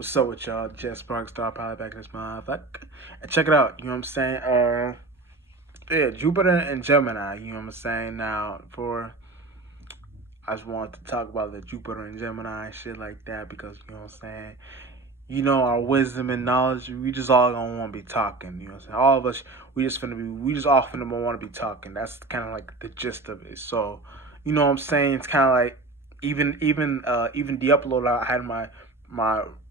What's up with y'all? Jess Spark Star Pilot back in this motherfucker. And check it out, you know what I'm saying? Yeah, Jupiter and Gemini, you know what I'm saying? Now, I just wanted to talk about the Jupiter and Gemini and shit like that because, you know what I'm saying? You know, our wisdom and knowledge, we just all gonna want to be talking, you know what I'm saying? All of us, we just all finna want to be talking. That's kind of like the gist of it. So, you know what I'm saying? It's kind of like, even the upload I had my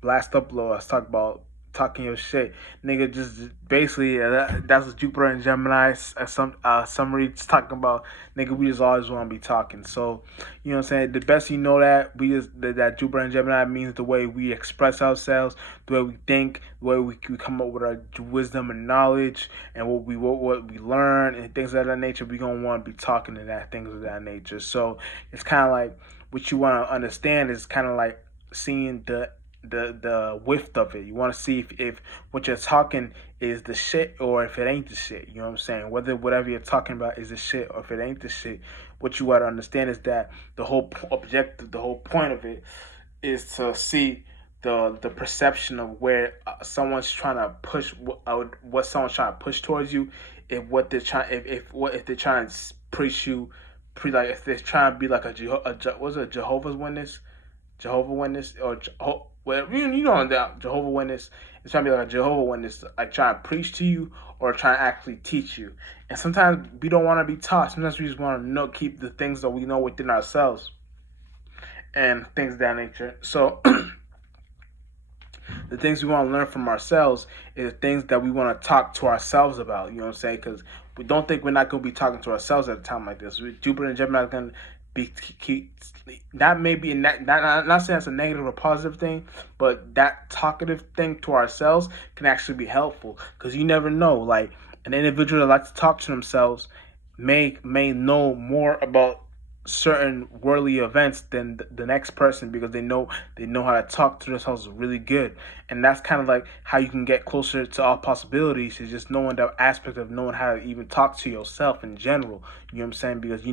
last upload, I was talking about talking your shit, nigga. Just basically, that's what Jupiter and Gemini. Some summary. It's talking about, nigga. We just always want to be talking. So, you know what I'm saying. The best you know that that Jupiter and Gemini means the way we express ourselves, the way we think, the way we come up with our wisdom and knowledge, and what we learn and things of that nature. We gonna want to be talking to that things of that nature. So it's kind of like what you want to understand is kind of like seeing the width of it. You want to see if what you're talking is the shit or if it ain't the shit. You know what I'm saying? Whether whatever you're talking about is the shit or if it ain't the shit. What you got to understand is that the whole objective, the whole point of it is to see the perception of where someone's trying to push what someone's trying to push towards you. If what they're trying if they're trying to preach you, like if they're trying to be like what's a Jehovah Witness or well, you know that Jehovah Witness is trying to be like a Jehovah Witness, like trying to preach to you or trying to actually teach you. And sometimes we don't want to be taught. Sometimes we just want to keep the things that we know within ourselves and things of that nature. So the things we want to learn from ourselves is the things that we want to talk to ourselves about. You know what I'm saying? Because we don't think we're not going to be talking to ourselves at a time like this. Jupiter and Gemini are going to be that may be not saying that's a negative or positive thing, but that talkative thing to ourselves can actually be helpful because you never know. Like an individual that likes to talk to themselves may know more about certain worldly events than the next person because they know how to talk to themselves really good. And that's kind of like how you can get closer to all possibilities, is just knowing that aspect of knowing how to even talk to yourself in general. You know what I'm saying? Because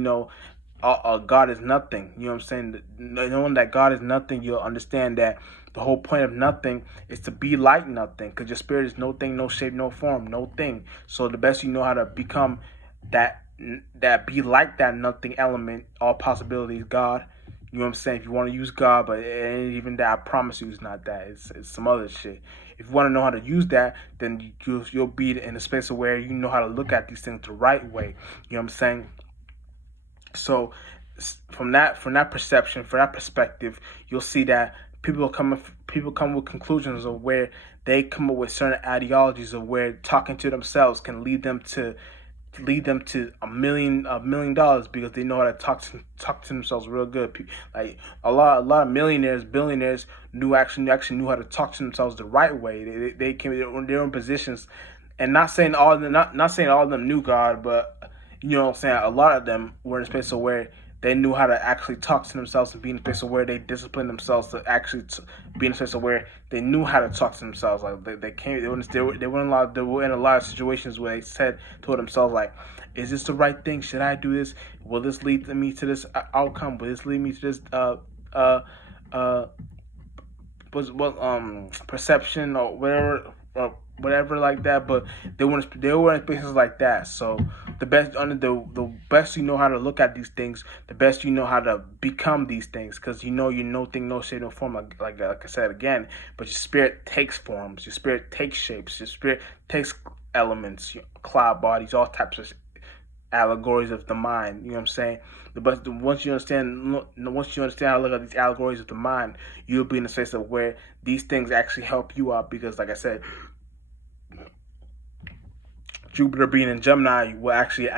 God is nothing. You know what I'm saying? Knowing that God is nothing, you'll understand that the whole point of nothing is to be like nothing, because your spirit is no thing, no shape, no form, no thing. So the best you know how to become that be like that nothing element, all possibilities, God. You know what I'm saying? If you want to use God, but it ain't even that. I promise you, it's not that. It's some other shit. If you want to know how to use that, then you'll be in a space of where you know how to look at these things the right way. You know what I'm saying? So from that perception, from that perspective, you'll see that people come with conclusions of where they come up with certain ideologies of where talking to themselves can lead them to $1 million because they know how to talk to themselves real good. Like a lot of millionaires, billionaires actually knew how to talk to themselves the right way. They came they're in positions, and not saying all of them knew God, but you know what I'm saying, a lot of them were in a space of where they knew how to actually talk to themselves and be in a place of where they disciplined themselves to actually be in a place of where they knew how to talk to themselves. Like they were in a lot of situations where they said to themselves like, "Is this the right thing? Should I do this? Will this lead me to this outcome? Will this lead me to this uh uh perception or whatever like that?" But they were in places like that. So the best you know how to look at these things, the best you know how to become these things, because you no thing, no shape, no form, like I said again. But your spirit takes forms, your spirit takes shapes, your spirit takes elements, cloud bodies, all types of allegories of the mind. You know what I'm saying? Once you understand how to look at these allegories of the mind, you'll be in a space of where these things actually help you out. Because, like I said, Jupiter being in Gemini will actually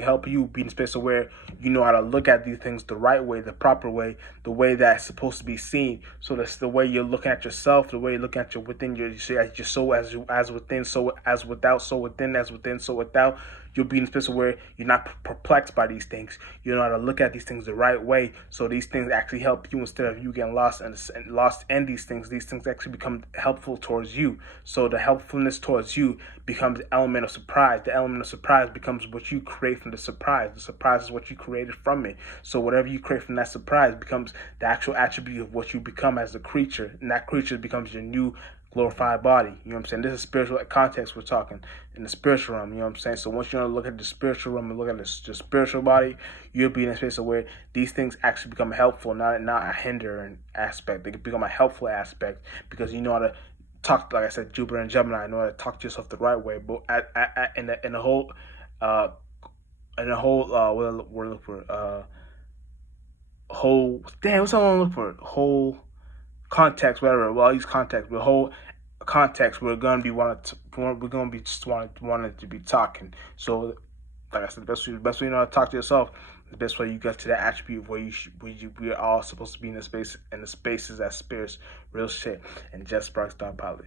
help you be in a space of where you know how to look at these things the right way, the proper way, the way that's supposed to be seen. So that's the way you're looking at yourself, the way you're looking at your within, your soul as within, so as without, so within, as within, so without. You'll be in a space where you're not perplexed by these things. You know how to look at these things the right way, so these things actually help you instead of you getting lost and lost in these things. These things actually become helpful towards you. So the helpfulness towards you becomes the element of surprise. The element of surprise becomes what you create from the surprise. The surprise is what you created from it. So whatever you create from that surprise becomes the actual attribute of what you become as a creature, and that creature becomes your new glorified body. You know what I'm saying? This is spiritual context we're talking in the spiritual realm. You know what I'm saying? So once you know, look at the spiritual realm and look at the spiritual body, you'll be in a space of where these things actually become helpful, not a hindering aspect. They become a helpful aspect because you know how to talk. Like I said, Jupiter and Gemini, know how to talk to yourself the right way. But in the whole uh what we're looking for whole damn what's I want to look for whole context, whatever. Well, I'll use context, but whole context, we're gonna be just wanted to be talking. So, like I said, the best way you know how to talk to yourself, the best way you get to that attribute where we're all supposed to be in the spaces as spirits, real shit, and just sparks dot poly.